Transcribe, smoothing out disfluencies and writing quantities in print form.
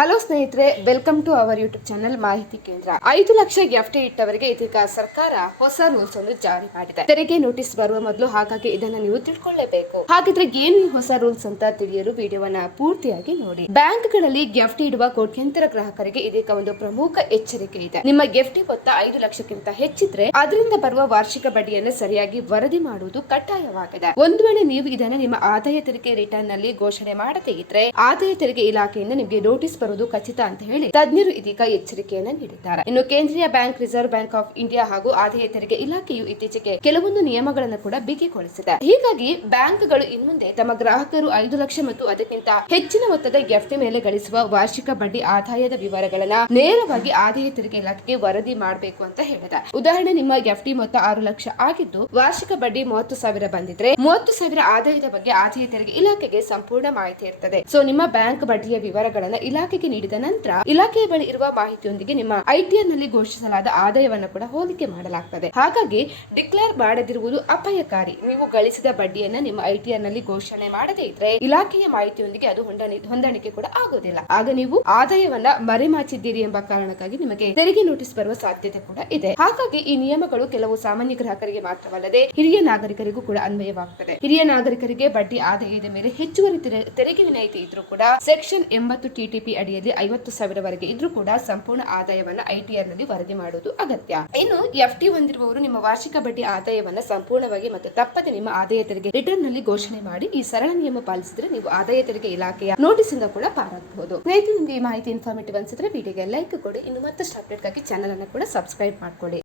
Hello ಸ್ನೇಹಿತರೆ, welcome to our YouTube channel ಮಾಹಿತಿ ಕೇಂದ್ರ. 5 ಲಕ್ಷ ಎಫ್ಡಿ ಇಟ್ಟವರಿಗೆ ಇದೀಗ ಸರ್ಕಾರ ಹೊಸ ರೂಲ್ಸ್ ಅನ್ನು ಜಾರಿ ಮಾಡಿದೆ. ತೆರಿಗೆ ನೋಟಿಸ್ ಬರುವ ಮೊದಲು, ಹಾಗಾಗಿ ಇದನ್ನ ನೀವು ತಿಳ್ಕೊಳ್ಳೇಬೇಕು. ಹಾಗಿದ್ರೆ ಏನು ಈ ಹೊಸ ರೂಲ್ಸ್ ಅಂತ ತಿಳಿಯಲು ವಿಡಿಯೋವನ್ನ ಪೂರ್ತಿಯಾಗಿ ನೋಡಿ. ಬ್ಯಾಂಕ್ಗಳಲ್ಲಿ ಎಫ್ಡಿ ಇಡುವ ಕೋಟ್ಯಂತರ ಗ್ರಾಹಕರಿಗೆ ಇದೀಗ ಒಂದು ಪ್ರಮುಖ ಎಚ್ಚರಿಕೆ ಇದೆ. ನಿಮ್ಮ ಎಫ್ಡಿ ಮೊತ್ತ 5 ಲಕ್ಷಕ್ಕಿಂತ ಹೆಚ್ಚಿದ್ರೆ ಅದರಿಂದ ಬರುವ ವಾರ್ಷಿಕ ಬಡ್ಡಿಯನ್ನು ಸರಿಯಾಗಿ ವರದಿ ಮಾಡುವುದು ಕಡ್ಡಾಯವಾಗಿದೆ. ಒಂದು ವೇಳೆ ನೀವು ಇದನ್ನ ನಿಮ್ಮ ಆದಾಯ ತೆರಿಗೆ ರಿಟರ್ನ್ ನಲ್ಲಿ ಘೋಷಣೆ ಮಾಡದೇ ಇದ್ರೆ ಆದಾಯ ತೆರಿಗೆ ಇಲಾಖೆಯಿಂದ ನಿಮಗೆ ನೋಟಿಸ್ ಬರುವುದು ಖಚಿತ ಅಂತ ಹೇಳಿ ತಜ್ಞರು ಇದೀಗ ಎಚ್ಚರಿಕೆಯನ್ನ ನೀಡಿದ್ದಾರೆ. ಇನ್ನು ಕೇಂದ್ರೀಯ bank, reserve bank of India ಹಾಗೂ ಆದಾಯ ತೆರಿಗೆ ಇಲಾಖೆಯು ಇತ್ತೀಚೆಗೆ ಕೆಲವೊಂದು ನಿಯಮಗಳನ್ನು ಕೂಡ ಬಿಗಿಗೊಳಿಸಿದೆ. ಹೀಗಾಗಿ ಬ್ಯಾಂಕ್ಗಳು ಇನ್ಮುಂದೆ ತಮ್ಮ ಗ್ರಾಹಕರು 5 ಲಕ್ಷ ಮತ್ತು ಅದಕ್ಕಿಂತ ಹೆಚ್ಚಿನ ಮೊತ್ತದ ಎಫ್ಡಿ ಮೇಲೆ ಗಳಿಸುವ ವಾರ್ಷಿಕ ಬಡ್ಡಿ ಆದಾಯದ ವಿವರಗಳನ್ನ ನೇರವಾಗಿ ಆದಾಯ ತೆರಿಗೆ ಇಲಾಖೆಗೆ ವರದಿ ಮಾಡಬೇಕು ಅಂತ ಹೇಳಿದೆ. ಉದಾಹರಣೆ, ನಿಮ್ಮ ಎಫ್ಡಿ ಮೊತ್ತ 6 ಲಕ್ಷ ಆಗಿದ್ದು ವಾರ್ಷಿಕ ಬಡ್ಡಿ 30,000 ಬಂದಿದ್ರೆ 30,000 ಆದಾಯದ ಬಗ್ಗೆ ಆದಾಯ ತೆರಿಗೆ ಇಲಾಖೆಗೆ ಸಂಪೂರ್ಣ ಮಾಹಿತಿ ಇರ್ತದೆ. ಸೊ ನಿಮ್ಮ ಬ್ಯಾಂಕ್ ಬಡ್ಡಿಯ ವಿವರಗಳನ್ನ ಇಲಾಖೆಗೆ ನೀಡಿದ ನಂತರ ಇಲಾಖೆಯ ಬಳಿ ಇರುವ ಮಾಹಿತಿಯೊಂದಿಗೆ ನಿಮ್ಮ ಐಟಿಆರ್ ನಲ್ಲಿ ಘೋಷಿಸಲಾದ ಆದಾಯವನ್ನು ಕೂಡ ಹೋಲಿಕೆ ಮಾಡಲಾಗುತ್ತದೆ. ಹಾಗಾಗಿ ಡಿಕ್ಲೇರ್ ಮಾಡದಿರುವುದು ಅಪಾಯಕಾರಿ. ನೀವು ಗಳಿಸಿದ ಬಡ್ಡಿಯನ್ನ ನಿಮ್ಮ ಐಟಿಆರ್ ನಲ್ಲಿ ಘೋಷಣೆ ಮಾಡದೇ ಇದ್ರೆ ಇಲಾಖೆಯ ಮಾಹಿತಿಯೊಂದಿಗೆ ಅದು ಹೊಂದಾಣಿಕೆ ಕೂಡ ಆಗೋದಿಲ್ಲ. ಆಗ ನೀವು ಆದಾಯವನ್ನ ಮರೆಮಾಚಿದ್ದೀರಿ ಎಂಬ ಕಾರಣಕ್ಕಾಗಿ ನಿಮಗೆ ತೆರಿಗೆ ನೋಟಿಸ್ ಬರುವ ಸಾಧ್ಯತೆ ಕೂಡ ಇದೆ. ಹಾಗಾಗಿ ಈ ನಿಯಮಗಳು ಕೆಲವು ಸಾಮಾನ್ಯ ಗ್ರಾಹಕರಿಗೆ ಮಾತ್ರವಲ್ಲದೆ ಹಿರಿಯ ನಾಗರಿಕರಿಗೂ ಕೂಡ ಅನ್ವಯವಾಗುತ್ತದೆ. ಹಿರಿಯ ನಾಗರಿಕರಿಗೆ ಬಡ್ಡಿ ಆದಾಯದ ಮೇಲೆ ಹೆಚ್ಚುವರಿ ತೆರಿಗೆ ವಿನಾಯಿತಿ ಇದ್ರೂ ಕೂಡ ಸೆಕ್ಷನ್ 80 ಟಿಟಿಪಿ ಅಡಿಯಲ್ಲಿ 50,000 ವರೆಗೆ ಇದ್ರೂ ಕೂಡ ಸಂಪೂರ್ಣ ಆದಾಯವನ್ನ ಐಟಿಆರ್ ನಲ್ಲಿ ವರದಿ ಮಾಡುವುದು ಅಗತ್ಯ. ಇನ್ನು ಎಫ್ಡಿ ಹೊಂದಿರುವವರು ನಿಮ್ಮ ವಾರ್ಷಿಕ ಬಡ್ಡಿ ಆದಾಯವನ್ನ ಸಂಪೂರ್ಣವಾಗಿ ಮತ್ತು ತಪ್ಪದೆ ನಿಮ್ಮ ಆದಾಯ ತೆರಿಗೆ ರಿಟರ್ನ್ ನಲ್ಲಿ ಘೋಷಣೆ ಮಾಡಿ ಈ ಸರಳ ನಿಯಮ ಪಾಲಿಸಿದ್ರೆ ನೀವು ಆದಾಯ ತೆರಿಗೆ ಇಲಾಖೆಯ ನೋಟಿಸ್ ಇಂದ ಕೂಡ ಪಾರಾಗಬಹುದು. ಸ್ನೇಹಿತರೆ, ನಿಮಗೆ ಈ ಮಾಹಿತಿ ಇನ್ಫಾರ್ಮೇಟಿವ್ ಅನ್ಸಿದ್ರೆ ವಿಡಿಯೋಗೆ ಲೈಕ್ ಕೊಡಿ. ಇನ್ನು ಮತ್ತಷ್ಟು ಅಪ್ಡೇಟ್ ಗಾಗಿ ಚಾನಲ್ ಅನ್ನು ಕೂಡ ಸಬ್ಸ್ಕ್ರೈಬ್ ಮಾಡ್ಕೊಳ್ಳಿ.